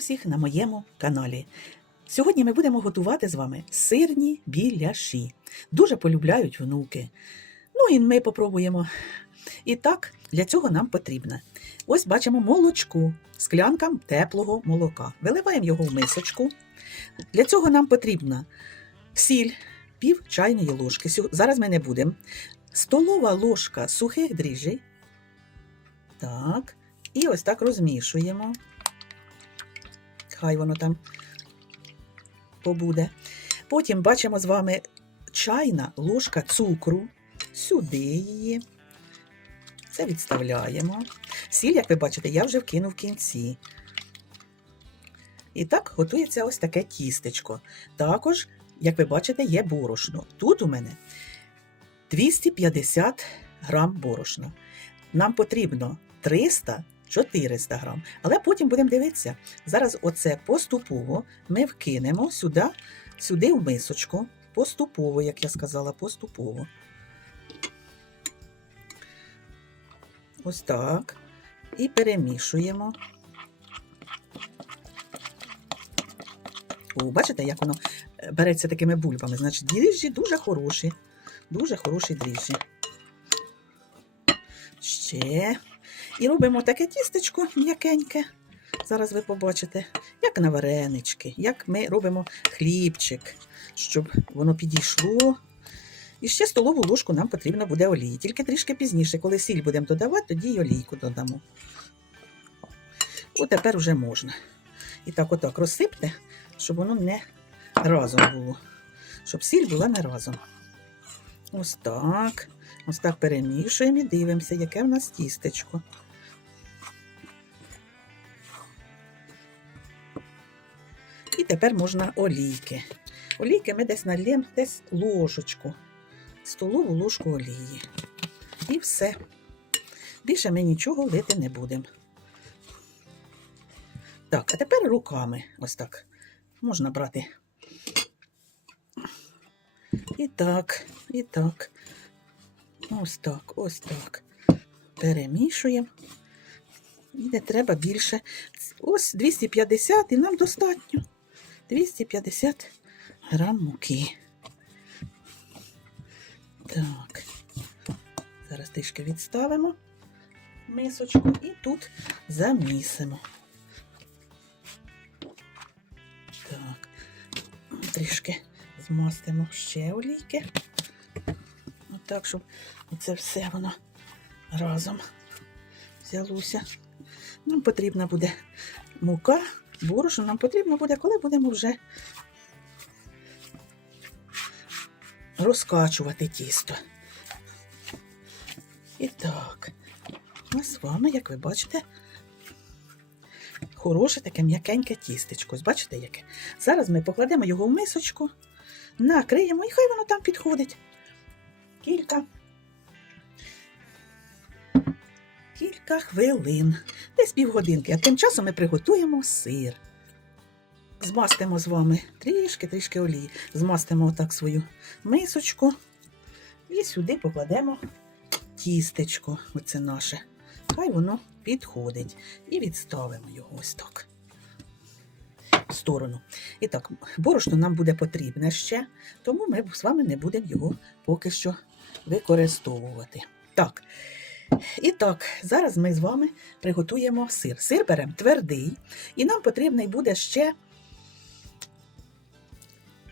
всіх на моєму каналі. Сьогодні ми будемо готувати з вами сирні біляші. Дуже полюбляють внуки. Ну і ми попробуємо. І так, для цього нам потрібно. Ось бачимо молочку, склянка теплого молока. Виливаємо його в мисочку. Для цього нам потрібна сіль, пів чайної ложки. Зараз ми не будемо. Столова ложка сухих дріжджей. Так. І ось так розмішуємо. Хай воно там побуде. Потім бачимо з вами чайна ложка цукру. Сюди її. Це відставляємо. Сіль, як ви бачите, я вже вкинув в кінці. І так готується ось таке тістечко. Також, як ви бачите, є борошно. Тут у мене 250 грам борошна. Нам потрібно 300-400 грам. Але потім будемо дивитися. Зараз оце поступово ми вкинемо сюди, сюди в мисочку. Поступово, як я сказала, поступово. Ось так. І перемішуємо. О, бачите, як воно е, береться такими бульбами. Значить, дріжджі дуже хороші. Дуже хороші дріжджі. Ще. І робимо таке тістечко м'якеньке. Зараз ви побачите, як на варенички, як ми робимо хлібчик, щоб воно підійшло. І ще столову ложку нам потрібно буде олії. Тільки трішки пізніше, коли сіль будемо додавати, тоді й олійку додамо. О, тепер вже можна. І так, отак розсипте, щоб воно не разом було. Щоб сіль була не разом. Ось так. Ось так перемішуємо і дивимося, яке в нас тістечко. І тепер можна олійки. Олійки ми десь налємо десь ложечку, столову ложку олії. І все. Більше ми нічого лити не будемо. Так, а тепер руками ось так. Можна брати. І так, і так. Ось так, ось так. Перемішуємо. І не треба більше. Ось 250 і нам достатньо. 250 грам муки. Так. Зараз трішки відставимо мисочку і тут замісимо. Так. Трішки змастимо ще олійки. Отак, щоб це все воно разом взялося. Нам потрібна буде мука, борошно нам потрібно буде, коли будемо вже розкачувати тісто. І так, ми з вами, як ви бачите, хороше таке м'якеньке тістечко. Бачите, яке? Зараз ми покладемо його в мисочку, накриємо і хай воно там підходить. Кілька. Кілька хвилин, десь півгодинки, а тим часом ми приготуємо сир. Змастимо з вами трішки-трішки олії. Змастимо отак свою мисочку і сюди покладемо тістечко. Оце наше. Хай воно підходить. І відставимо його ось так. В сторону. І так, борошно нам буде потрібне ще, тому ми з вами не будемо його поки що використовувати. Так. І так, зараз ми з вами приготуємо сир. Сир беремо твердий, і нам потрібний буде ще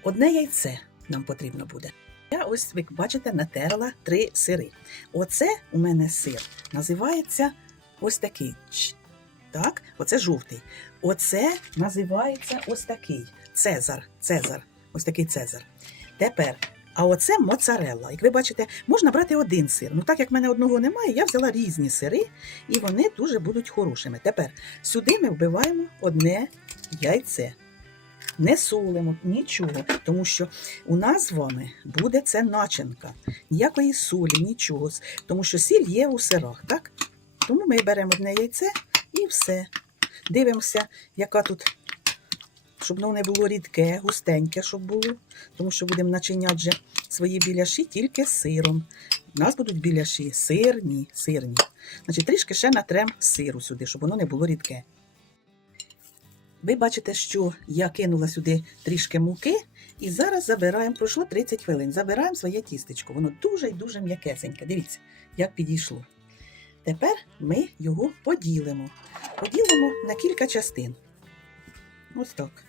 одне яйце нам потрібно буде. Я ось, ви бачите, натерла три сири. Оце у мене сир називається ось такий. Так, оце жовтий. Оце називається ось такий Цезар. Цезар. Ось такий Цезар. Тепер, а оце моцарелла. Як ви бачите, можна брати один сир. Ну, так як в мене одного немає, я взяла різні сири, і вони дуже будуть хорошими. Тепер сюди ми вбиваємо одне яйце. Не солимо нічого, тому що у нас з вами буде це начинка. Ніякої солі, нічого. Тому що сіль є у сирах, так? Тому ми беремо одне яйце і все. Дивимося, яка тут, щоб воно не було рідке, густеньке, щоб було. Тому що будемо начиняти вже свої біляші тільки сиром. У нас будуть біляші сирні, сирні. Значить, трішки ще натрем сиру сюди, щоб воно не було рідке. Ви бачите, що я кинула сюди трішки муки, і зараз забираємо, пройшло 30 хвилин. Забираємо своє тістечко. Воно дуже і дуже м'якесеньке. Дивіться, як підійшло. Тепер ми його поділимо. Поділимо на кілька частин. Ось так.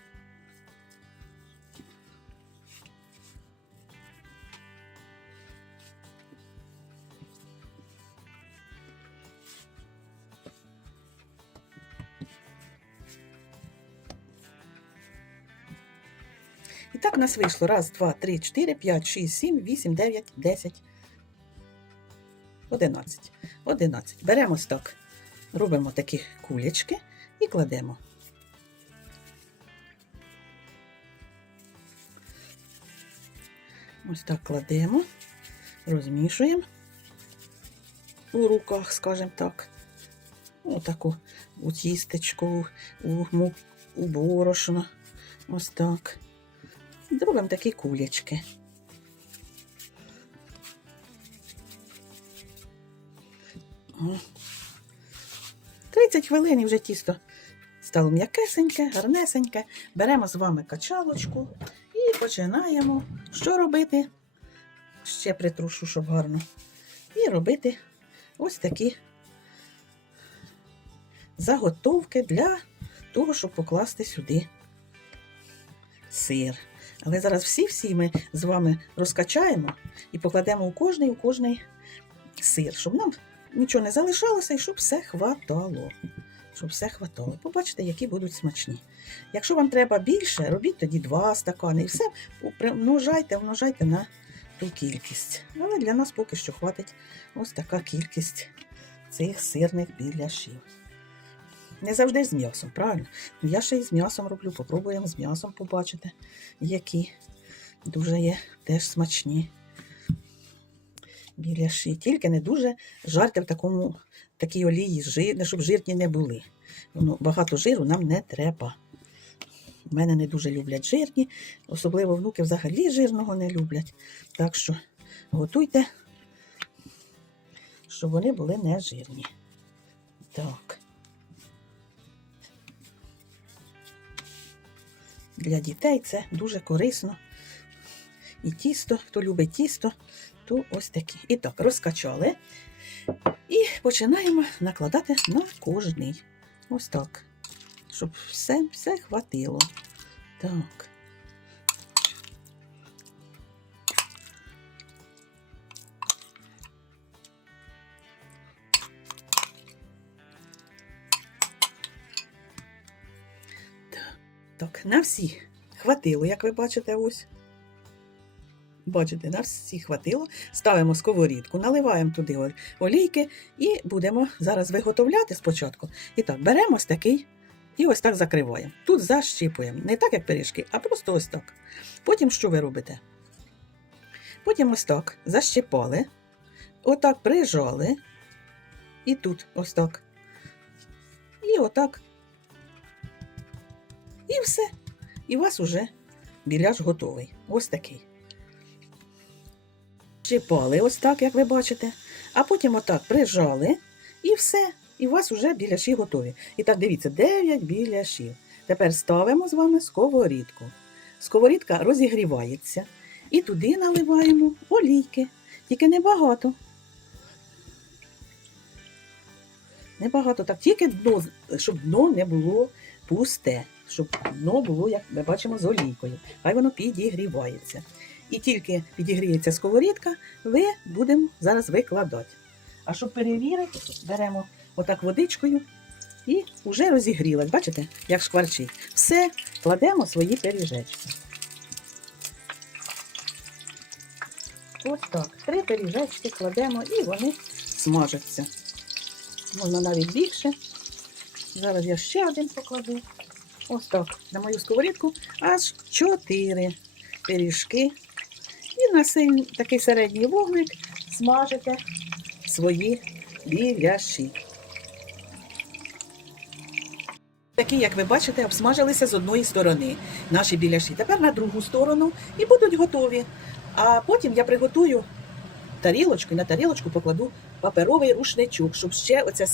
У нас вийшло. Раз, два, три, чотири, п'ять, шість, сім, вісім, дев'ять, десять. Одинадцять. Одинадцять. Беремо ось так. Робимо такі кулечки і кладемо. Ось так кладемо, розмішуємо у руках, скажімо так. Отаку у тістечку, у, у борошно. Ось так. Зробимо такі кулечки. О. 30 хвилин і вже тісто стало м'якесеньке, гарнесеньке. Беремо з вами качалочку і починаємо. Що робити? Ще притрушу, щоб гарно. І робити ось такі заготовки для того, щоб покласти сюди сир. Але зараз всі-всі ми з вами розкачаємо і покладемо у кожний, у кожний сир, щоб нам нічого не залишалося і щоб все хватало. Щоб все хватало. Побачите, які будуть смачні. Якщо вам треба більше, робіть тоді два стакани і все примножайте, множайте на ту кількість. Але для нас поки що хватить ось така кількість цих сирних біляшів. Не завжди з м'ясом, правильно? Ну, я ще й з м'ясом роблю, попробуємо з м'ясом побачити, які дуже є теж смачні біляші. Тільки не дуже жарте в такому, такій олії, жир, щоб жирні не були. Ну, багато жиру нам не треба. У мене не дуже люблять жирні, особливо внуки взагалі жирного не люблять. Так що готуйте, щоб вони були не жирні. Так. Для дітей це дуже корисно. І тісто, хто любить тісто, то ось такі. І так, розкачали. І починаємо накладати на кожний. Ось так. Щоб все, все хватило. Так. На всі хватило, як ви бачите, ось. Бачите, на всі хватило. Ставимо сковорідку, наливаємо туди олійки і будемо зараз виготовляти спочатку. І так, беремо ось такий і ось так закриваємо. Тут защіпуємо. Не так, як пиріжки, а просто ось так. Потім що ви робите? Потім ось так защіпали, отак прижали, і тут ось так. І отак. І все. І у вас уже біляш готовий. Ось такий. Чіпали ось так, як ви бачите, а потім отак прижали, і все. І у вас вже біляші готові. І так, дивіться, 9 біляшів. Тепер ставимо з вами сковорідку. Сковорідка розігрівається. І туди наливаємо олійки. Тільки небагато. Небагато так, тільки дно, щоб дно не було пусте, щоб дно було, як ми бачимо, з олійкою. Хай воно підігрівається. І тільки підігріється сковорідка, ви будемо зараз викладати. А щоб перевірити, беремо отак водичкою і вже розігрілась. Бачите, як шкварчить. Все, кладемо свої пиріжечки. Ось так. Три пиріжечки кладемо і вони смажаться. Можна навіть більше. Зараз я ще один покладу. Ось так. На мою сковорідку аж чотири пиріжки. І на синь, такий середній вогник смажите свої біляші. Такі, як ви бачите, обсмажилися з одної сторони наші біляші. Тепер на другу сторону і будуть готові. А потім я приготую тарілочку і на тарілочку покладу паперовий рушничок, щоб ще оця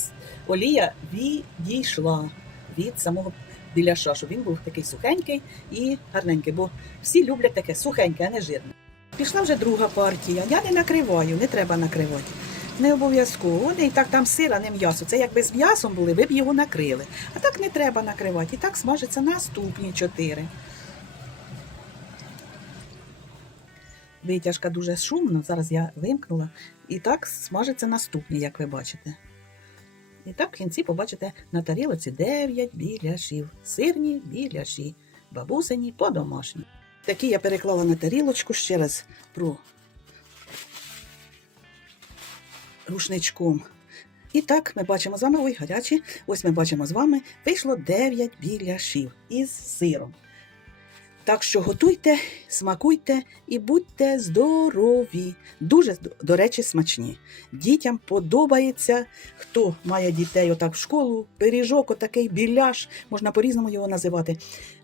олія відійшла від самого біляша, щоб він був такий сухенький і гарненький, бо всі люблять таке сухеньке, а не жирне. Пішла вже друга партія. Я не накриваю, не треба накривати. Не обов'язково. Вони і так там сир, а не м'ясо. Це якби з м'ясом були, ви б його накрили. А так не треба накривати. І так смажиться наступні чотири. Витяжка дуже шумно. Зараз я вимкнула. І так смажиться наступні, як ви бачите. І так в кінці побачите на тарілоці 9 біляшів. Сирні біляші, бабусині по-домашні. Такі я переклала на тарілочку ще раз про рушничком. І так ми бачимо з вами, ой, гарячі. Ось ми бачимо з вами, вийшло 9 біляшів із сиром. Так що готуйте, смакуйте і будьте здорові. Дуже, до речі, смачні. Дітям подобається, хто має дітей отак в школу, пиріжок, отакий біляш, можна по-різному його називати.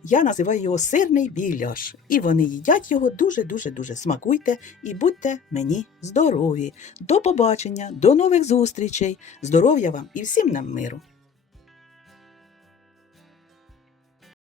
Я називаю його сирний біляш. І вони їдять його дуже-дуже дуже. Смакуйте і будьте мені здорові. До побачення, до нових зустрічей. Здоров'я вам і всім нам миру!